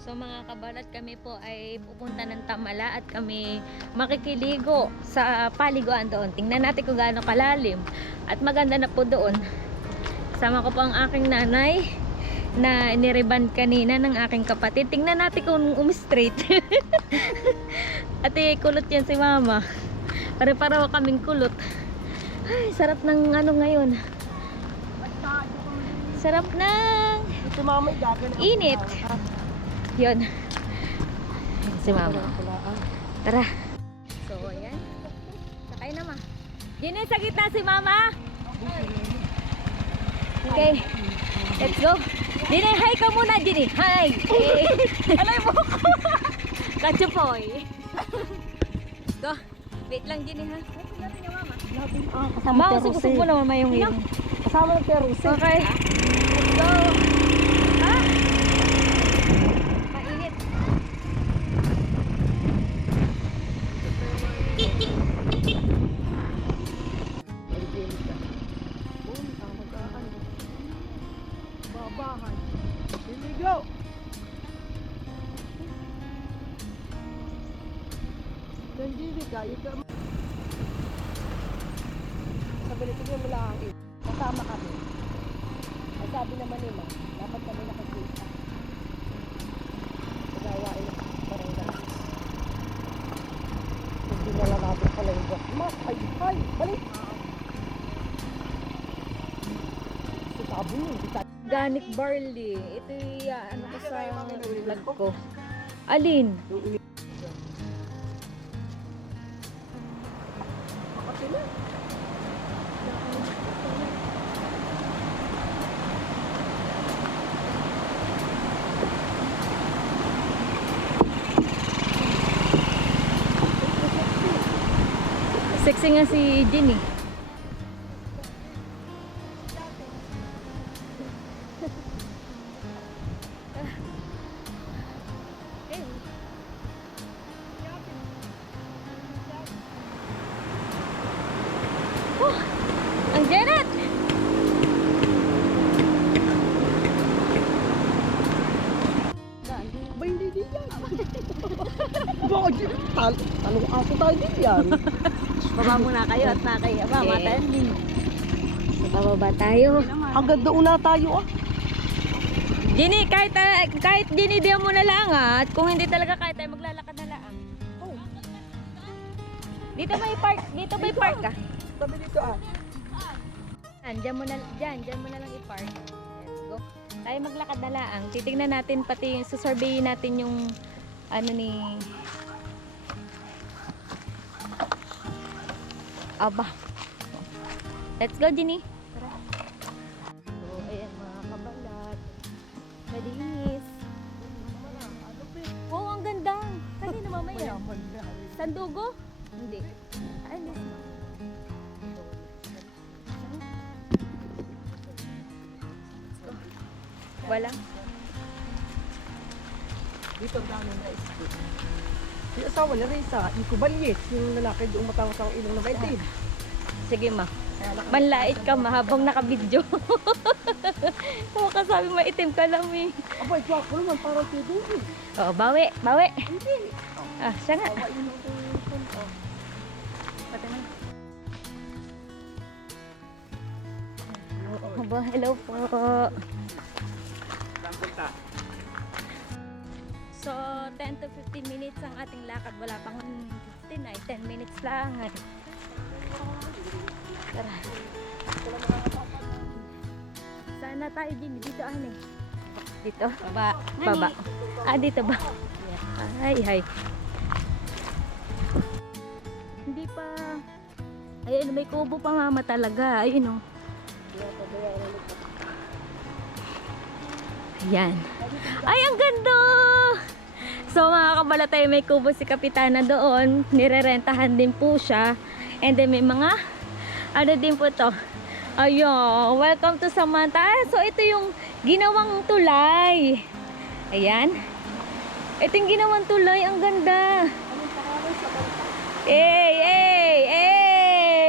So mga kabalat, kami po ay pupunta ng Tamala at kami makikiligo sa paliguan doon. Tingnan natin kung gaano kalalim at maganda na po doon. Sama ko po ang aking nanay na inireban kanina ng aking kapatid. Tingnan natin kung umi-straight. At kulot yan si mama. Pare-pareho kaming kulot. Ay, sarap ng ano ngayon. Sarap ng Ito mama, gagana. init. Yun. Si mama. Tara. So, ayan. Sakay na ma. Ginay sa gitna si mama. Okay. Let's go. Ginay, hi ka muna, Ginay. Hi. Alay mo ko. Kachupoy. Go. Wait lang, Ginay, ha? Kasama usog mo naman mayong yun. Kasama ng Peruse. Okay. Let's go. Ha? Mainit. Babahan. Siligaw. Nandili ka, ikaw. Sabi nito yung malaki. Kasama kami. Ay sabi naman nila, dapat kami nakasita. Pagawain ng barangay. Hindi na lang natin pala yung gas. Ay, balik! Sabi yun, Organic barley. Ito ano ko sa vlog ko. Alin? makatila. Sexy nga si Ginny. Ang Janet! Ba hindi din yan? Bakit? Talong aso tayo din yan. Baba muna kayo at nakaya ba? Matanding. Bababa tayo. Hanggang doon na tayo ah. Ginny, kahit dinidiyan mo na lang at kung hindi talaga kahit tayo maglalakad na lang. Oh, Dito may park ka. sabi dito ah. Diyan mo na lang i-park. Let's go. Tayo maglakad na lang. Titingnan natin pati yung susurvey natin yung ano ni Aba. Let's go, Ginny. Tara. So, ayan mga kabalat. Malinis. Oo, ang ganda. Kanina mamaya. Sandugo? Hindi. Ay, hindi. Walang. Dito ang dami na isip. Yung asawa ni Risa, yung kubalyet, yung lalaki doon matawag sa ilong na maitim. Sige ma. Manlait ka ma habang nakabidyo. Tawa ka sabi maitim ka lang eh. Abay, ko naman parang tiduhin. Oo, bawi. Hindi. Ah, siya nga. Awa yun ang punto. Pati na. Aba, hello po. So, 10 to 15 minutes ang ating lakad. Wala pang 15 ay 10 minutes lang. Ay. Tara. Sana tayo din dito ane. Dito? Baba. Ah, dito ba? Ay. Hindi pa. Ayun, may kubo pa mama talaga. Ayun oh. Ayan. Ay, ang ganda! So mga kabalatay, may kubo si Kapitana doon. Nirerentahan din po siya. And then may mga, ano din po to. Ayun, welcome to Samantha. So ito yung ginawang tulay. Ayan. Ito yung ginawang tulay, ang ganda.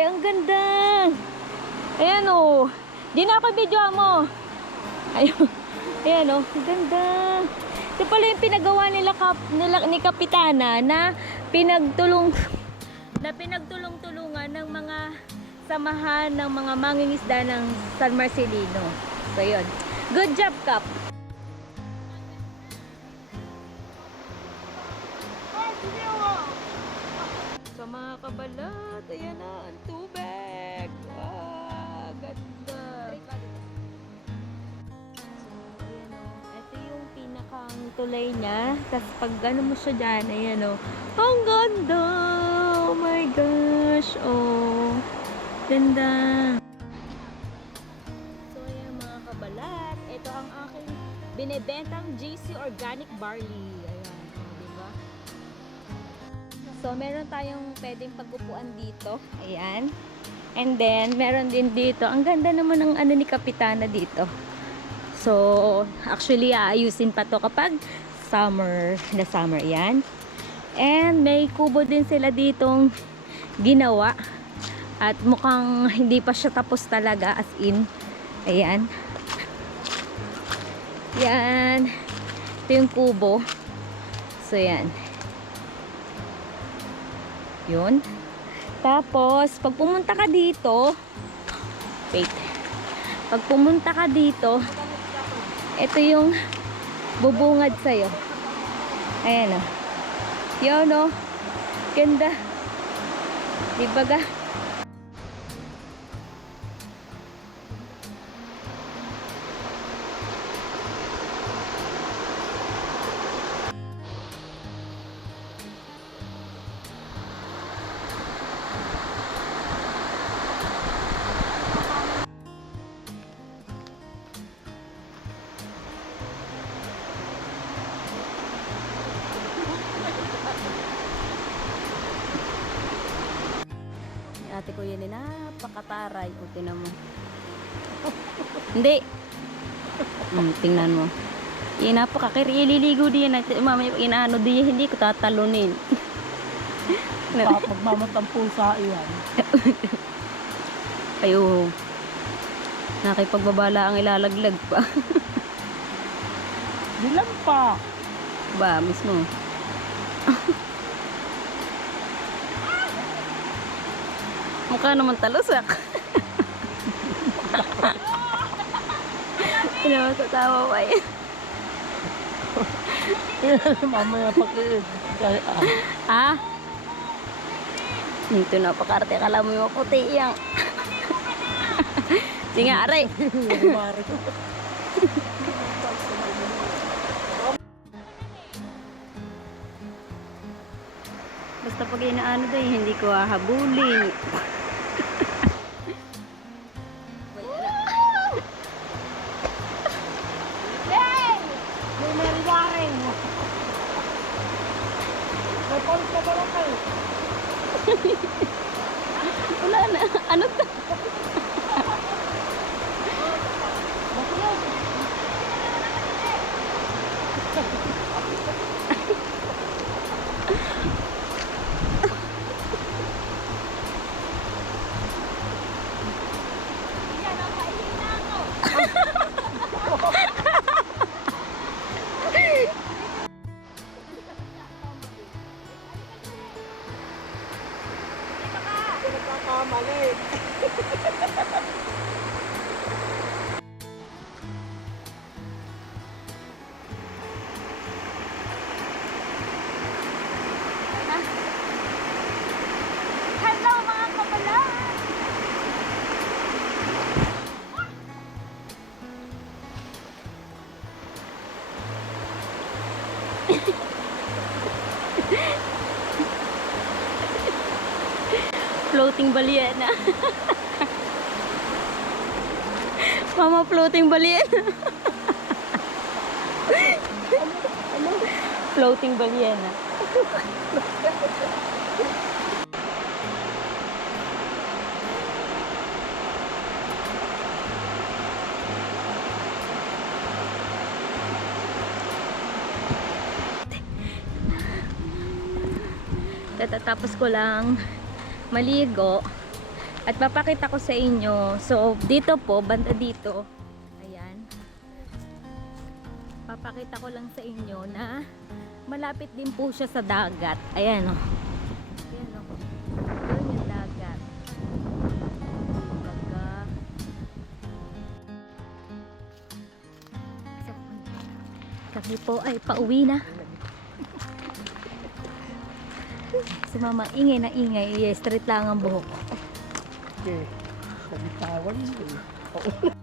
Ang ganda. Ayan o. Di na ako video mo. Ayun. Ayan o, ang ganda. Ito pala yung pinagawa nila ni Kapitana na pinagtulong-tulungan ng mga samahan ng mga mangingisda ng San Marcelino. So yun. Good job, Kap. So mga kabalat, ayan na ang tubig. Ah, ganda. Ito yung pinakang tulay niya. Tapos pag gano'n mo siya dyan, ayan o. Ang ganda! Oh my gosh! Oh, ganda! So ayan mga kabalat, ito ang aking binibentang GC Organic Barley. Ayan, diba? So meron tayong pwedeng pag-upuan dito. Ayan. And then, meron din dito. Ang ganda naman ng ano ni Kapitana dito. So, actually, aayusin pa to kapag summer na summer. Yan. And may kubo din sila ditong ginawa. At mukhang hindi pa siya tapos talaga, as in. Ayan. Yan. Ito yung kubo. So, yan. Yun. Tapos, pag pumunta ka dito, wait. Pag pumunta ka dito, ito yung bubungad sa'yo. Ayan o. Yun o. Ganda. Diba ga? Ate ko yan napakataray. O, tinan mo. Hindi. Tingnan mo. Yan, napakakiri. Ililigo din. Mamaya, inaano din. Hindi ko tatalunin. Pagmamatang pusa iyan. Ayo. Nakipagbabala ang ilalaglag pa. Dilan pa. Ba, mismo. Mukha naman talusak. Pinapatawa pa yan. Mamaya pag-iig. Ha? Ito na pakarte. Akala mo yung puti yan. Di nga, aray. Basta pag inaano daw, hindi ko hahabulin. May mariwaring. May polis na ba lang kayo? Wala na. Ano to? Nagkakamali. Hello mga kabalat! Floating baliena. Mama, floating baliena. Floating baliena. Katatapos ko lang maligo at papakita ko sa inyo. So dito po, banda dito, ayan, Papakita ko lang sa inyo na malapit din po siya sa dagat. Ayan o. Ayan o. Doon yung dagat. Baga. So, kami po ay pauwi na. Si mama ingay na ingay. Yes, straight lang ang buhok. Okay. Sabitawan mo.